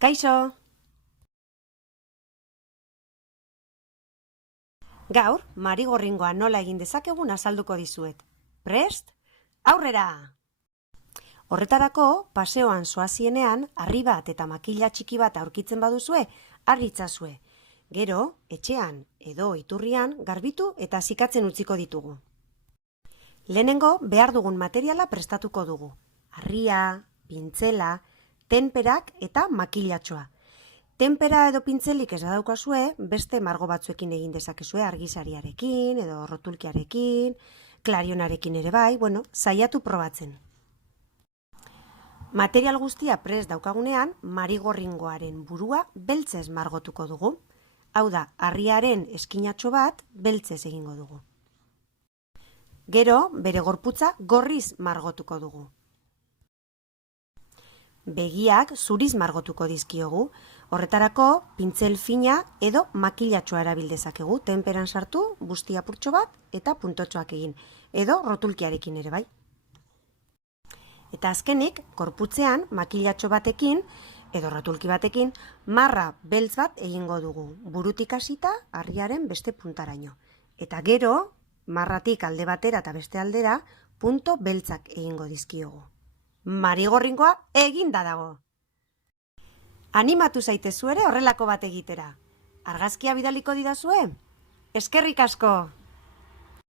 Kaixo! Gaur, marigorringoa nola egin dezakegun azalduko dizuet. Prest? Aurrera! Horretarako, paseoan zoazienean, harri bat eta makila txiki bat aurkitzen baduzue, harritzazue. Gero, etxean edo iturrian garbitu eta zikatzen utziko ditugu. Lehenengo, behar dugun materiala prestatuko dugu. Harria, pintzela, tenperak eta makilatxoa. Tenpera edo pintzelik ez badaukazue, beste margo batzuekin egin dezakezue, argisariarekin edo rotulkiarekin, klarionarekin ere bai, saiatu probatzen. Material guztia prest daukagunean, marigorringoaren burua beltzez margotuko dugu. Hau da, harriaren eskinatxo bat beltzez egingo dugu. Gero, bere gorputza gorriz margotuko dugu. Begiak zuriz margotuko dizkiogu, horretarako pintzel fina edo makilatxoa erabil dezakegu, tenperan sartu, busti apurtxo bat eta puntotxoak egin, edo rotulkiarekin ere bai. Eta azkenik, gorputzean makilatxo batekin edo rotulki batekin marra beltz bat egingo dugu, burutik hasita harriaren beste puntaraino. Eta gero, marratik alde batera eta beste aldera, punto beltzak egingo dizkiogu. Marigorringoa eginda dago! Animatu zaitezu ere horrelako bat egitera. Argazkia bidaliko didazue? Eskerrik asko!